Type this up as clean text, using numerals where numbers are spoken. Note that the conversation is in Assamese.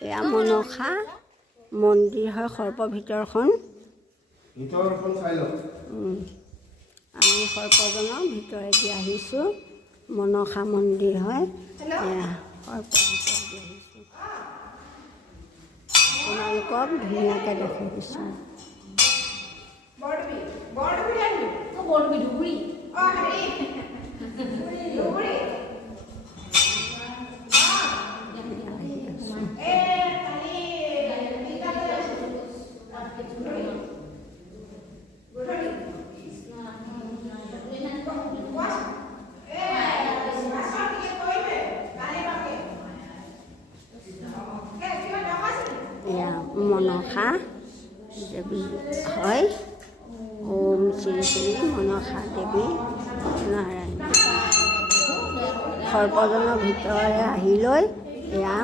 এয়া মনসা মন্দিৰ হয় সৰ্প ভিতৰখন আমি সৰ্পজনৰ ভিতৰেদি আহিছোঁ মনসা মন্দিৰ হয় এয়া সৰ্প ভিতৰেদি আহিছোঁ তোমালোকক ধুনীয়াকৈ দেখাই দিছোঁ এয়া মনসা দেৱী হয় ওম শ্ৰী শ্ৰী মনসা দেৱী নাৰায়ণ সৰ্পজনৰ ভিতৰে আহি লৈ এয়া